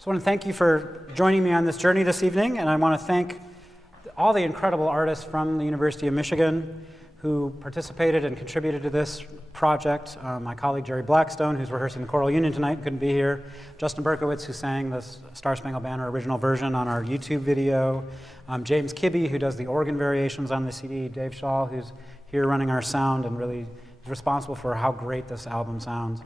So I want to thank you for joining me on this journey this evening, and I want to thank all the incredible artists from the University of Michigan who participated and contributed to this project. My colleague Jerry Blackstone, who's rehearsing the Choral Union tonight, couldn't be here. Justin Berkowitz, who sang the Star-Spangled Banner original version on our YouTube video. James Kibbe, who does the organ variations on the CD. Dave Shaw, who's here running our sound and really is responsible for how great this album sounds.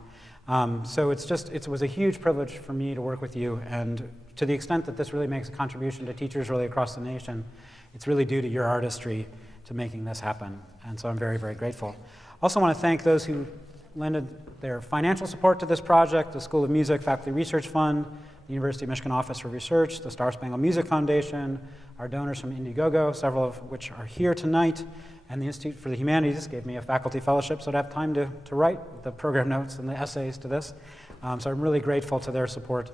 So it was a huge privilege for me to work with you, and to the extent that this really makes a contribution to teachers really across the nation, it's really due to your artistry to making this happen, and so I'm very, very grateful. Also want to thank those who lended their financial support to this project: the School of Music Faculty Research Fund, the University of Michigan Office for Research, the Star-Spangled Music Foundation, our donors from Indiegogo, several of which are here tonight, and the Institute for the Humanities gave me a faculty fellowship so I'd have time to write the program notes and the essays to this. So I'm really grateful to their support.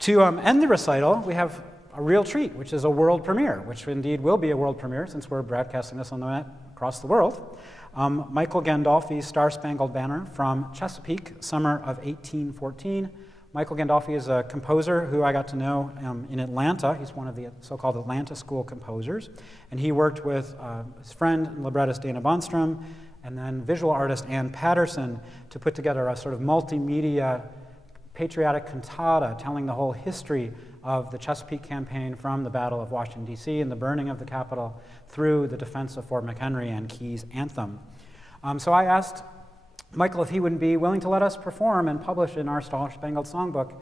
To end the recital, we have a real treat, which is a world premiere, which indeed will be a world premiere since we're broadcasting this on the net across the world. Michael Gandolfi's Star-Spangled Banner from Chesapeake, summer of 1814. Michael Gandolfi is a composer who I got to know in Atlanta. He's one of the so-called Atlanta School composers. And he worked with his friend, librettist Dana Bonstrom, and then visual artist Ann Patterson to put together a sort of multimedia patriotic cantata telling the whole history of the Chesapeake campaign from the Battle of Washington, D.C. and the burning of the Capitol through the defense of Fort McHenry and Key's anthem. So I asked Michael if he would be willing to let us perform and publish in our Star-Spangled Songbook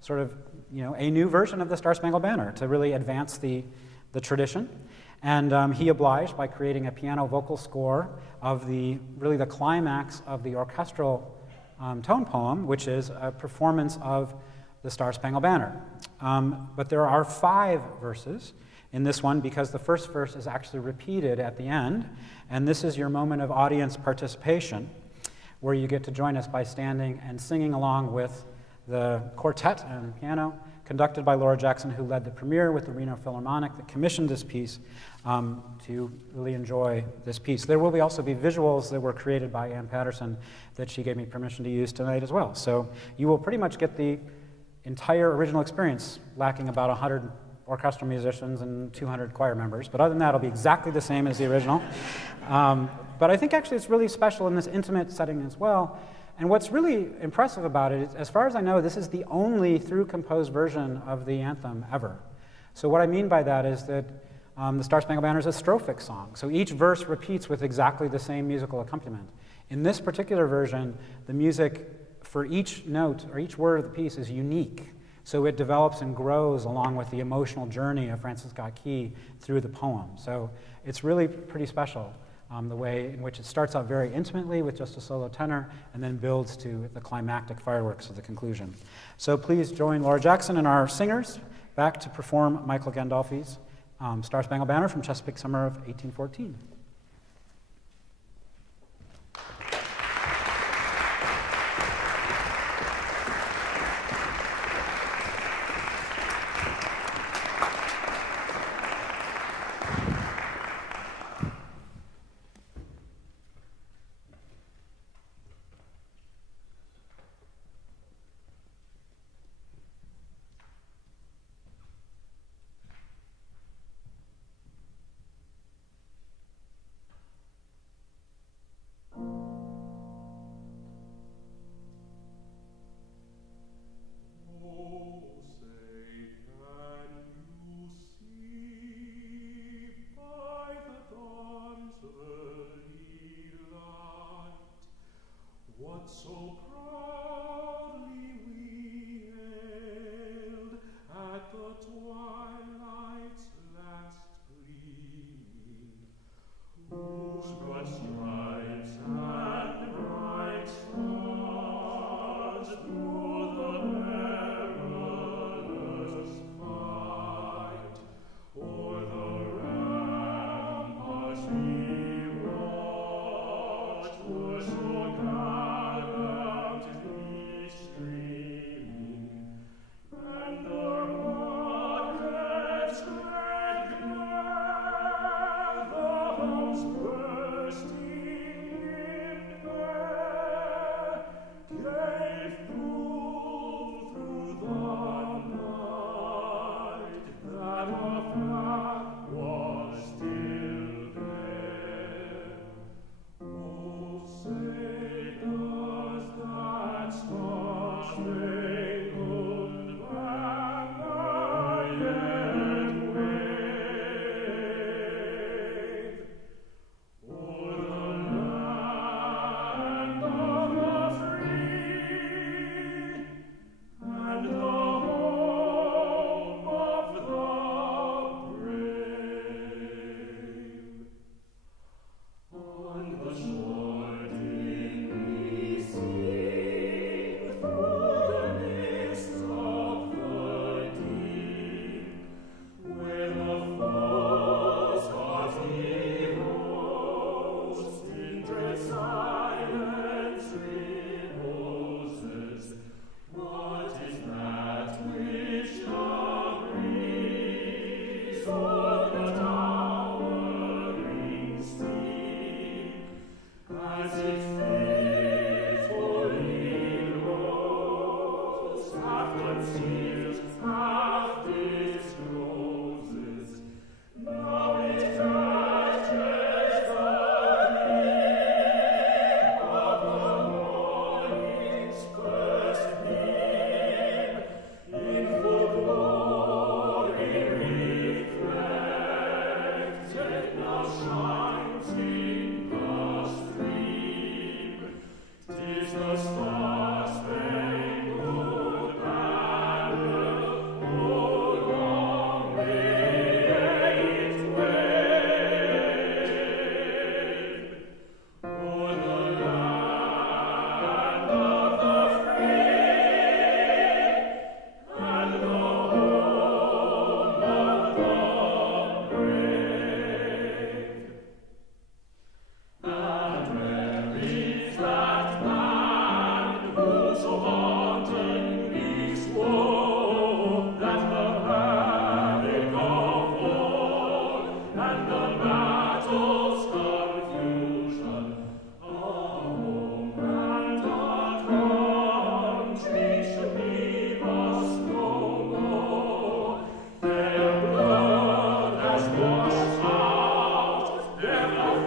sort of, a new version of the Star-Spangled Banner to really advance the tradition. And he obliged by creating a piano vocal score of really the climax of the orchestral tone poem, which is a performance of the Star-Spangled Banner. But there are 5 verses in this one because the first verse is actually repeated at the end, and this is your moment of audience participation, where you get to join us by standing and singing along with the quartet and piano, conducted by Laura Jackson, who led the premiere with the Reno Philharmonic that commissioned this piece to really enjoy this piece. There will also be visuals that were created by Ann Patterson that she gave me permission to use tonight as well. So you will pretty much get the entire original experience, lacking about 100 orchestral musicians and 200 choir members. But other than that, it'll be exactly the same as the original. But I think actually it's really special in this intimate setting as well. And what's really impressive about it is, as far as I know, this is the only through-composed version of the anthem ever. So what I mean by that is that the Star-Spangled Banner is a strophic song. So each verse repeats with exactly the same musical accompaniment. In this particular version, the music for each note or each word of the piece is unique. So it develops and grows along with the emotional journey of Francis Scott Key through the poem. So it's really pretty special, the way in which it starts out very intimately with just a solo tenor and then builds to the climactic fireworks of the conclusion. So please join Laura Jackson and our singers back to perform Michael Gandolfi's Star-Spangled Banner from Chesapeake, summer of 1814.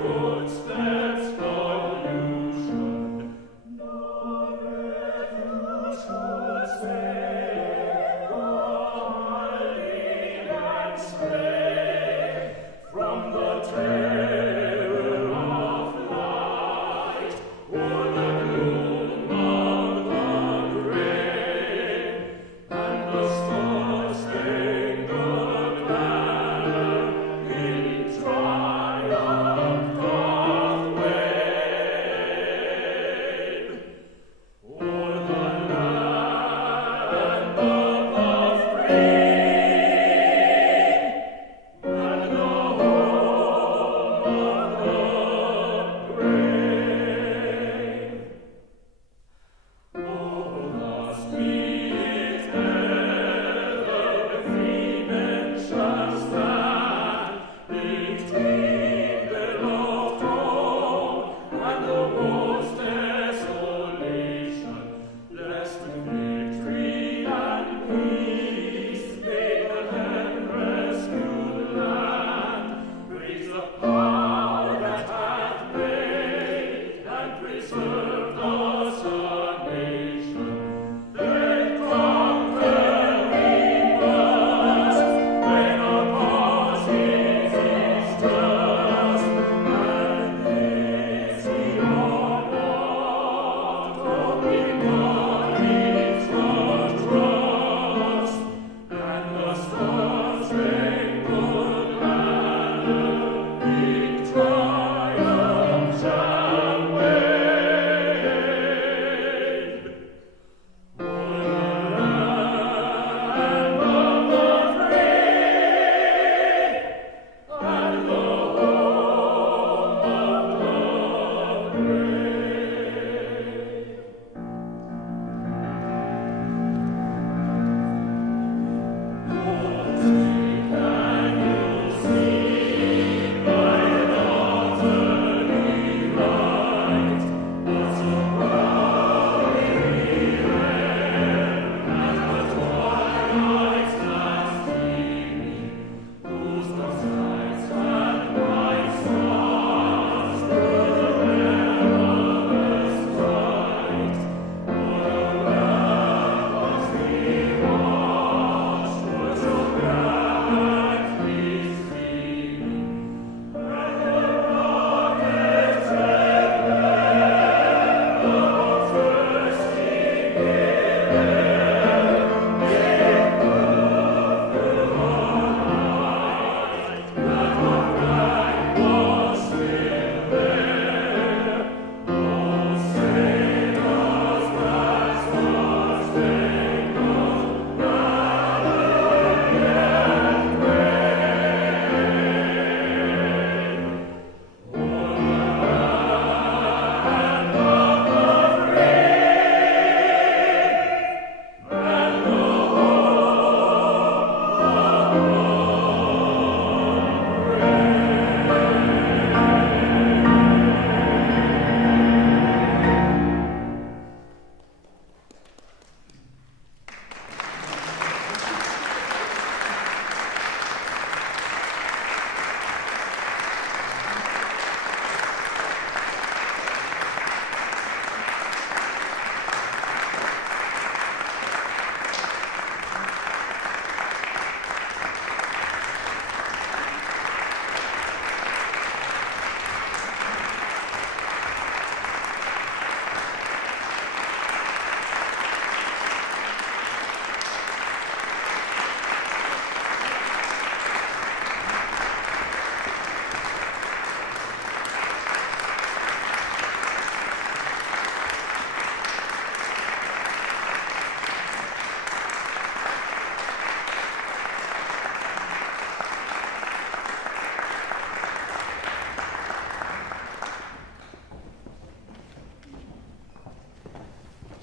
Footsteps pollution, no refuge.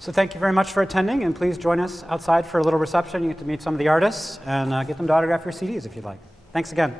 So thank you very much for attending, and please join us outside for a little reception. You get to meet some of the artists and get them to autograph your CDs if you'd like. Thanks again.